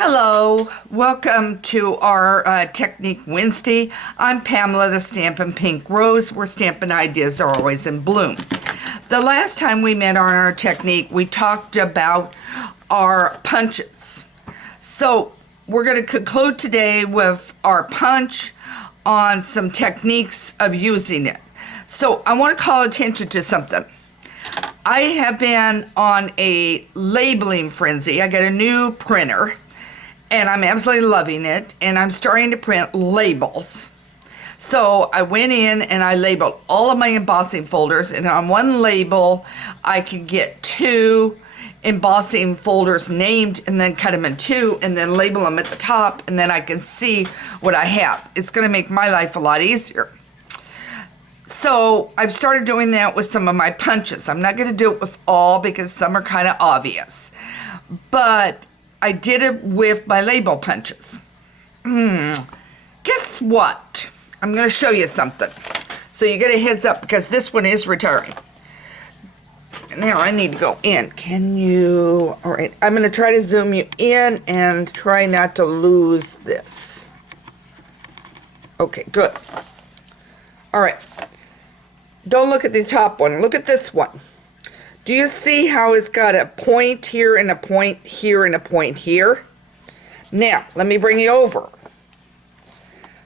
Hello, welcome to our Technique Wednesday. I'm Pamela, the Stampin' Pink Rose, where stampin' ideas are always in bloom. The last time we met on our technique, we talked about our punches. So we're going to conclude today with our punch on some techniques of using it. So I want to call attention to something. I have been on a labeling frenzy. I got a new printer and I'm absolutely loving it, and I'm starting to print labels. So I went in and I labeled all of my embossing folders, and on one label I could get 2 embossing folders named and then cut them in 2 and then label them at the top, and then I can see what I have. It's going to make my life a lot easier. So I've started doing that with some of my punches. I'm not going to do it with all because some are kind of obvious, but I did it with my label punches. Guess what? I'm going to show you something. So you get a heads up because this one is retiring. Now I need to go in. Can you? All right. I'm going to try to zoom you in and try not to lose this. Okay, good. All right. Don't look at the top one. Look at this one. Do you see how it's got a point here and a point here and a point here? Now, let me bring you over.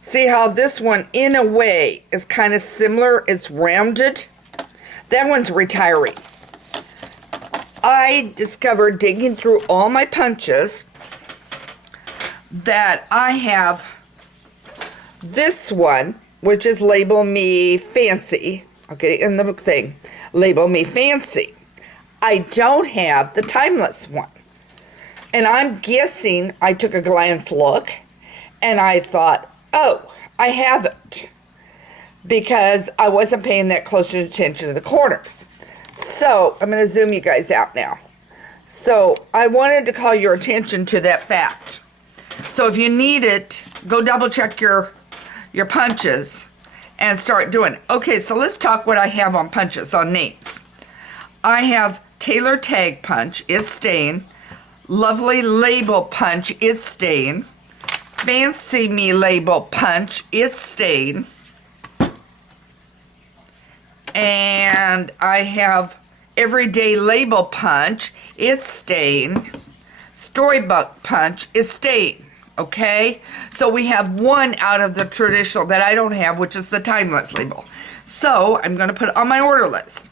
See how this one, in a way, is kind of similar? It's rounded. That one's retiring. I discovered, digging through all my punches, that I have this one, which is Label Me Fancy. Okay, in the thing, Label Me Fancy. I don't have the Timeless one. And I'm guessing I took a glance look and I thought, oh, I have it. Because I wasn't paying that close attention to the corners. So I'm going to zoom you guys out now. So I wanted to call your attention to that fact. So if you need it, go double check your punches and start doing it. Okay, so let's talk what I have on punches, on names. I have Taylor Tag Punch, it's staying. Lovely Label Punch, it's staying. Fancy Me Label Punch, it's staying. And I have Everyday Label Punch, it's staying. Storybook Punch is staying. Okay, so we have one out of the traditional that I don't have, which is the Timeless label. So I'm going to put it on my order list.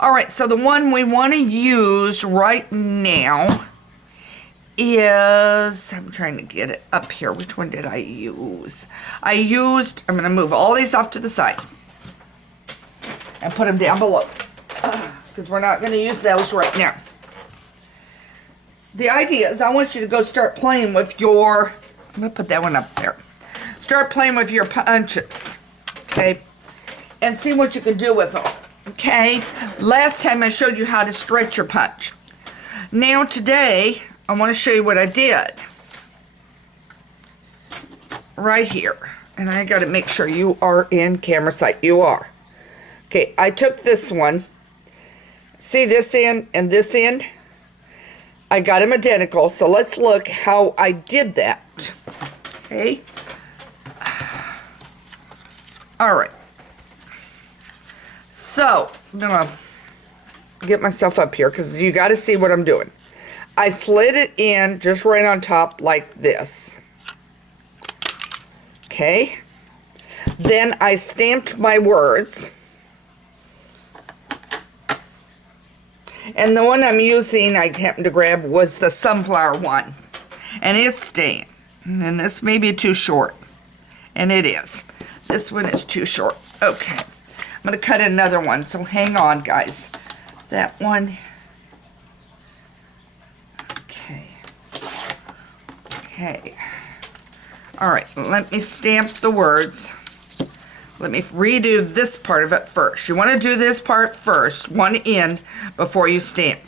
All right, so the one we want to use right now is, I'm trying to get it up here. Which one did I use? I'm going to move all these off to the side and put them down below because we're not going to use those right now. The idea is I want you to go start playing with your, I'm going to put that one up there. Start playing with your punches, okay? And see what you can do with them, okay? Last time I showed you how to stretch your punch. Now today, I want to show you what I did. Right here. And I got to make sure you are in camera sight. You are. Okay, I took this one. See this end and this end? I got them identical, so let's look how I did that. Okay. All right. So, I'm going to get myself up here because you got to see what I'm doing. I slid it in just right on top like this. Okay. Then I stamped my words. And the one I'm using, I happened to grab, was the sunflower one. And it's staying. And this may be too short. And it is. This one is too short. Okay. I'm going to cut another one, so hang on, guys. That one. Okay. Okay. All right. Let me stamp the words. Let me redo this part of it first. You want to do this part first, one end, before you stamp.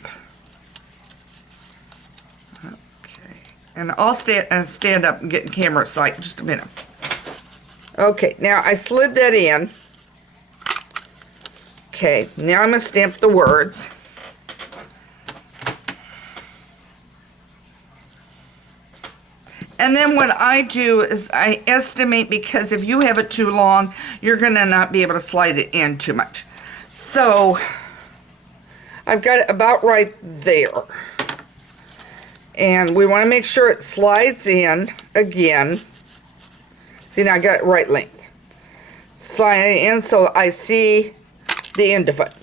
Okay. And I'll stand up and get in camera sight in just a minute. Okay, now I slid that in. Okay, now I'm going to stamp the words. And then what I do is I estimate, because if you have it too long, you're gonna not be able to slide it in too much. So I've got it about right there. And we wanna make sure it slides in again. See, now I got it right length. Slide it in so I see the end of it.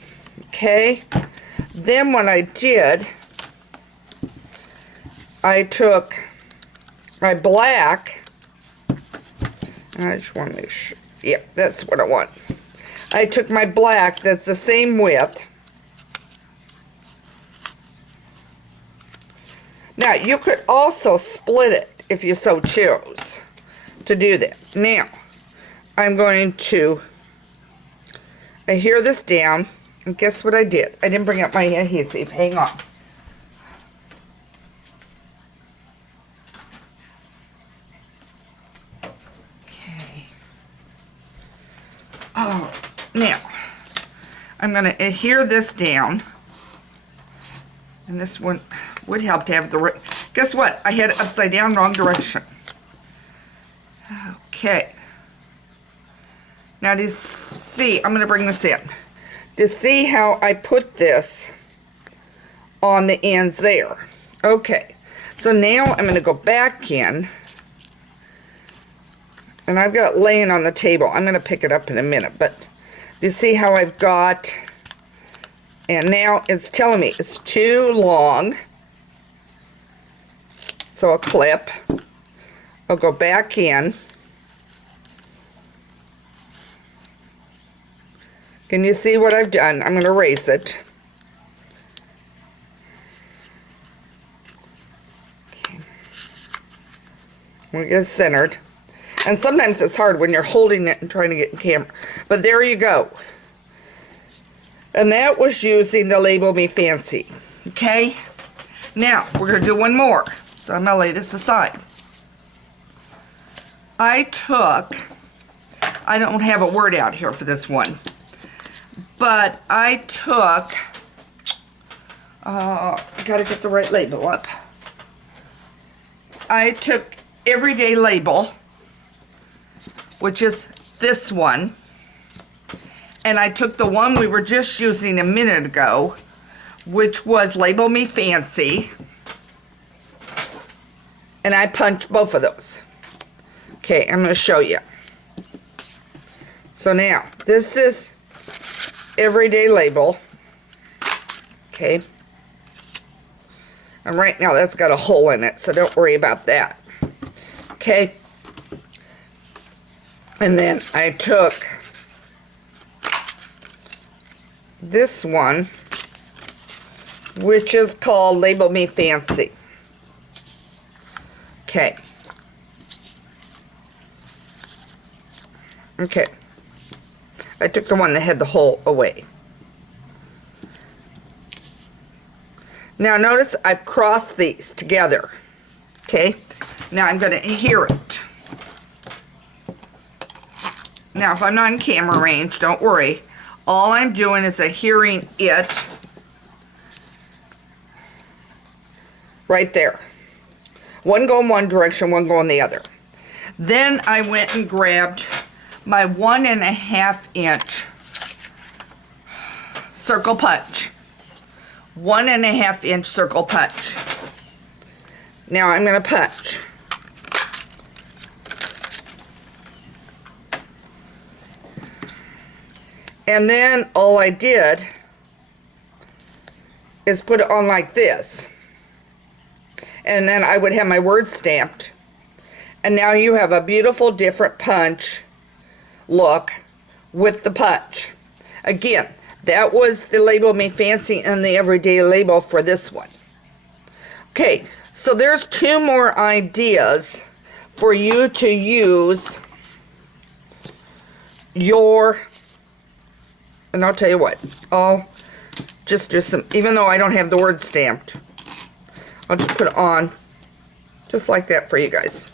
Okay? Then what I did, I took my black, and I just want to make sure, yeah, that's what I want. I took my black that's the same width. Now, you could also split it if you so chose to do that. Now, I'm going to adhere this down, and guess what I did? I didn't bring up my adhesive. Hang on. Okay. Oh, now, I'm going to adhere this down, and this one would help to have the right. Guess what? I had it upside down, wrong direction. Okay. Now to see, I'm going to bring this in. To see how I put this on the ends there. Okay. So now I'm going to go back in. And I've got it laying on the table. I'm going to pick it up in a minute. But you see how I've got, and now it's telling me it's too long. So I'll clip. I'll go back in. Can you see what I've done? I'm going to erase it. Okay. We'll get it centered. And sometimes it's hard when you're holding it and trying to get in camera. But there you go. And that was using the Label Me Fancy. Okay? Now, we're going to do one more. So I'm going to lay this aside. I don't have a word out here for this one. But I took, gotta get the right label up. I took Everyday Label, which is this one, and I took the one we were just using a minute ago, which was Label Me Fancy, and I punched both of those. Okay, I'm going to show you. So now, this is Everyday Label. Okay. And right now that's got a hole in it, so don't worry about that. Okay. And then I took this one, which is called Label Me Fancy. Okay. Okay. I took the one that had the hole away. Now notice I've crossed these together. Okay. Now I'm going to adhere it. Now if I'm not in camera range, don't worry. All I'm doing is adhering it right there. One going one direction, one going the other. Then I went and grabbed my 1.5 inch circle punch. 1.5 inch circle punch. Now I'm going to punch. And then all I did is put it on like this. And then I would have my word stamped. And now you have a beautiful different punch look with the punch. Again, that was the Label Me Fancy and the Everyday Label for this one. Okay, so there's 2 more ideas for you to use your, and I'll tell you what, I'll just do some, even though I don't have the word stamped, I'll just put it on just like that for you guys.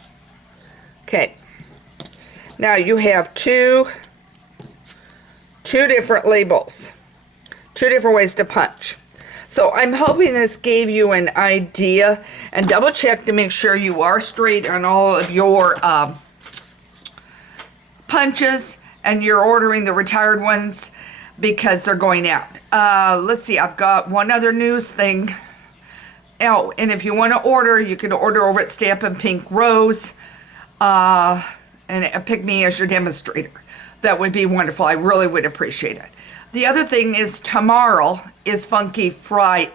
Okay. Now you have two different labels, 2 different ways to punch. So I'm hoping this gave you an idea, and double check to make sure you are straight on all of your punches and you're ordering the retired ones because they're going out. Let's see, I've got one other news thing. Oh, and if you want to order, you can order over at Stampin' Pink Rose and pick me as your demonstrator. That would be wonderful. I really would appreciate it. The other thing is tomorrow is Funky Thursday,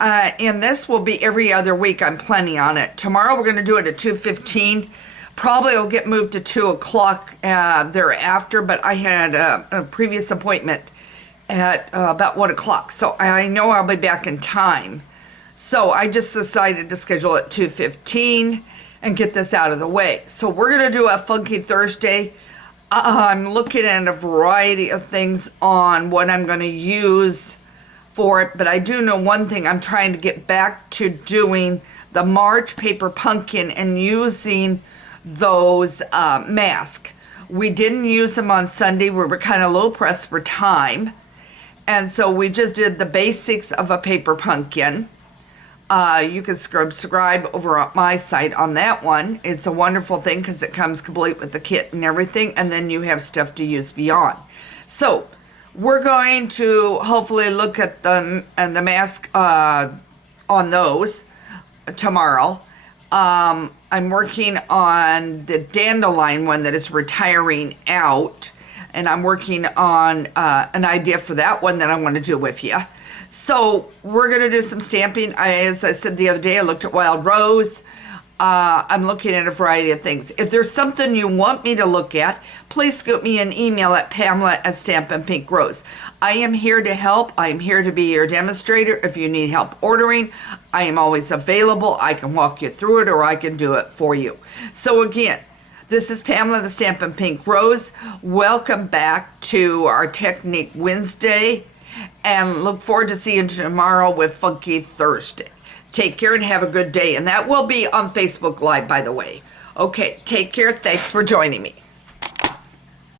and this will be every other week. I'm planning on it. Tomorrow we're going to do it at 2:15. Probably it'll get moved to 2 o'clock thereafter, but I had a previous appointment at about 1 o'clock, so I know I'll be back in time. So I just decided to schedule it 2:15 and get this out of the way. So we're going to do a Funky Thursday. I'm looking at a variety of things on what I'm going to use for it, but I do know one thing. I'm trying to get back to doing the March paper pumpkin and using those masks. We didn't use them on Sunday. We were kind of low pressed for time, and so we just did the basics of a paper pumpkin. You can subscribe over on my site on that one. It's a wonderful thing because it comes complete with the kit and everything, and then you have stuff to use beyond. So we're going to hopefully look at the mask on those tomorrow. I'm working on the dandelion one that is retiring out, and I'm working on an idea for that one that I want to do with you. So we're going to do some stamping. As I said the other day, I looked at Wild Rose. I'm looking at a variety of things. If there's something you want me to look at, please scoop me an email at Pamela@Stampin' Pink Rose. I am here to help. I am here to be your demonstrator. If you need help ordering, I am always available. I can walk you through it, or I can do it for you. So again, this is Pamela, the Stampin' Pink Rose. Welcome back to our Technique Wednesday, and look forward to seeing you tomorrow with Funky Thursday. Take care and have a good day. And that will be on Facebook Live, by the way. Okay, take care. Thanks for joining me.